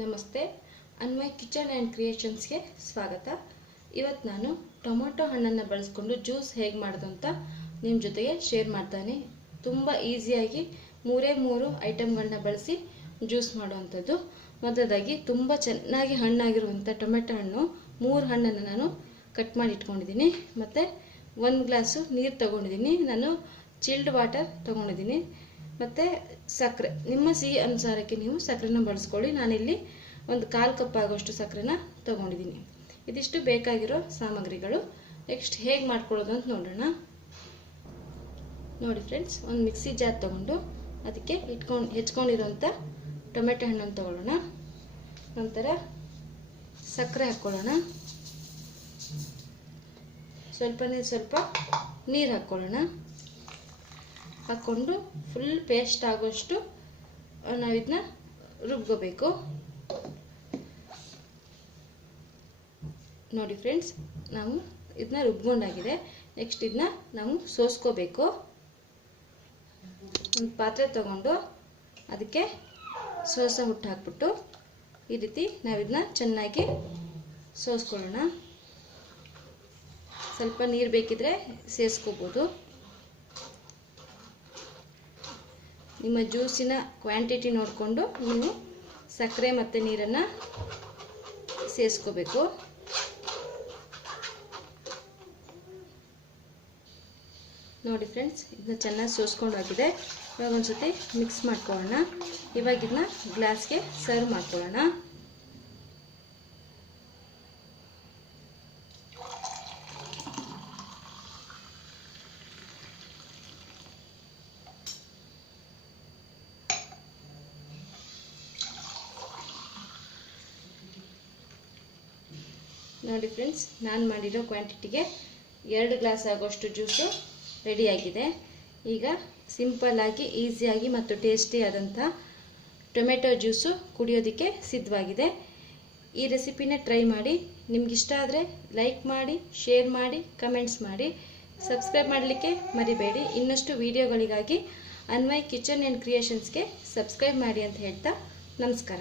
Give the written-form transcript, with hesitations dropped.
ನಮಸ್ತೆ Anvay kitchen and ಕ್ರಿಯೇಷನ್ಸ್ಗೆ ಸ್ವಾಗತ. ಇವತ್ತು ನಾನು ಟೊಮೊಟೊ ಹಣ್ಣನ್ನು ಬಳಸ್ಕೊಂಡು ಜ್ಯೂಸ್ ಹೇಗೆ ಮಾಡೋದು ಅಂತ ನಿಮ್ಮ ಜೊತೆಗೆ ಶೇರ್ ಮಾಡ್ತಾನೆ. ತುಂಬ ಈಸಿಯಾಗಿ ಮೂರು ಐಟಮ್ಗಳನ್ನ ಬಳಸಿ ಜ್ಯೂಸ್ ಮಾಡುವಂಥದ್ದು. ಮೊದಲಾಗಿ ತುಂಬ ಚೆನ್ನಾಗಿ ಹಣ್ಣಾಗಿರುವಂಥ ಟೊಮೆಟೊ ಹಣ್ಣು 3 ಹಣ್ಣನ್ನು ನಾನು ಕಟ್ ಮಾಡಿ ಇಟ್ಕೊಂಡಿದ್ದೀನಿ. ಮತ್ತು 1 ಗ್ಲಾಸು ನೀರು ತೊಗೊಂಡಿದ್ದೀನಿ. ನಾನು ಚಿಲ್ಡ್ ವಾಟರ್ ತೊಗೊಂಡಿದ್ದೀನಿ. ಮತ್ತು ಸಕ್ಕರೆ ನಿಮ್ಮ ಸಿಹಿ ಅನುಸಾರಕ್ಕೆ ನೀವು ಸಕ್ಕರೆನ ಬಳಸ್ಕೊಳ್ಳಿ. ನಾನಿಲ್ಲಿ 1/4 ಕಪ್ ಆಗೋಷ್ಟು ಸಕ್ಕರೆನ ತೊಗೊಂಡಿದ್ದೀನಿ. ಇದಿಷ್ಟು ಬೇಕಾಗಿರೋ ಸಾಮಗ್ರಿಗಳು. ನೆಕ್ಸ್ಟ್ ಹೇಗೆ ಮಾಡ್ಕೊಳ್ಳೋದು ಅಂತ ನೋಡೋಣ. ನೋಡಿ ಫ್ರೆಂಡ್ಸ್, ಒಂದು ಮಿಕ್ಸಿ ಜಾರ್ ತೊಗೊಂಡು ಅದಕ್ಕೆ ಹೆಚ್ಕೊಂಡಿರೋಂಥ ಟೊಮೆಟೊ ಹಣ್ಣನ್ನು ತೊಗೊಳ್ಳೋಣ. ನಂತರ ಸಕ್ಕರೆ ಹಾಕ್ಕೊಳ್ಳೋಣ. ಸ್ವಲ್ಪ ನೀರು ಹಾಕ್ಕೊಳ್ಳೋಣ. ಹಾಕ್ಕೊಂಡು ಫುಲ್ ಪೇಸ್ಟ್ ಆಗೋಷ್ಟು ನಾವು ಇದನ್ನ ರುಬ್ಕೋಬೇಕು. ನೋಡಿ ಫ್ರೆಂಡ್ಸ್, ನಾವು ಇದನ್ನ ರುಬ್ಕೊಂಡಾಗಿದೆ. ನೆಕ್ಸ್ಟ್ ಇದನ್ನ ನಾವು ಸೋಸ್ಕೋಬೇಕು. ಒಂದು ಪಾತ್ರೆ ತಗೊಂಡು ಅದಕ್ಕೆ ಸೋಸ ಹುಟ್ಟು ಹಾಕ್ಬಿಟ್ಟು ಈ ರೀತಿ ನಾವು ಇದನ್ನ ಚೆನ್ನಾಗಿ ಸೋಸ್ಕೊಳ್ಳೋಣ. ಸ್ವಲ್ಪ ನೀರು ಬೇಕಿದ್ರೆ ಸೇರಿಸ್ಕೋಬೋದು. ನಿಮ್ಮ ಜ್ಯೂಸಿನ ಕ್ವಾಂಟಿಟಿ ನೋಡಿಕೊಂಡು ನೀವು ಸಕ್ಕರೆ ಮತ್ತು ನೀರನ್ನು ಸೇರಿಸ್ಕೋಬೇಕು. ನೋಡಿ ಫ್ರೆಂಡ್ಸ್, ಇದನ್ನ ಚೆನ್ನಾಗಿ ಸೋಸ್ಕೊಂಡಾಗಿದೆ. ಇವಾಗ ಒಂದ್ಸತಿ ಮಿಕ್ಸ್ ಮಾಡ್ಕೊಳ್ಳೋಣ. ಇವಾಗ ಇದನ್ನ ಗ್ಲಾಸ್ಗೆ ಸರ್ವ್ ಮಾಡ್ಕೊಳ್ಳೋಣ. ನೋಡಿ ಫ್ರೆಂಡ್ಸ್, ನಾನು ಮಾಡಿರೋ ಕ್ವಾಂಟಿಟಿಗೆ 2 ಗ್ಲಾಸ್ ಆಗೋಷ್ಟು ಜ್ಯೂಸು ರೆಡಿಯಾಗಿದೆ. ಈಗ ಸಿಂಪಲ್ಲಾಗಿ ಈಸಿಯಾಗಿ ಮತ್ತು ಟೇಸ್ಟಿ ಆದಂಥ ಟೊಮೆಟೊ ಜ್ಯೂಸು ಕುಡಿಯೋದಕ್ಕೆ ಸಿದ್ಧವಾಗಿದೆ. ಈ ರೆಸಿಪಿನ ಟ್ರೈ ಮಾಡಿ. ನಿಮಗಿಷ್ಟ ಆದರೆ ಲೈಕ್ ಮಾಡಿ, ಶೇರ್ ಮಾಡಿ, ಕಮೆಂಟ್ಸ್ ಮಾಡಿ. ಸಬ್ಸ್ಕ್ರೈಬ್ ಮಾಡಲಿಕ್ಕೆ ಮರಿಬೇಡಿ. ಇನ್ನಷ್ಟು ವಿಡಿಯೋಗಳಿಗಾಗಿ ಅನ್ವಯ್ ಕಿಚನ್ ಆ್ಯಂಡ್ ಕ್ರಿಯೇಷನ್ಸ್ಗೆ ಸಬ್ಸ್ಕ್ರೈಬ್ ಮಾಡಿ ಅಂತ ಹೇಳ್ತಾ ನಮಸ್ಕಾರ.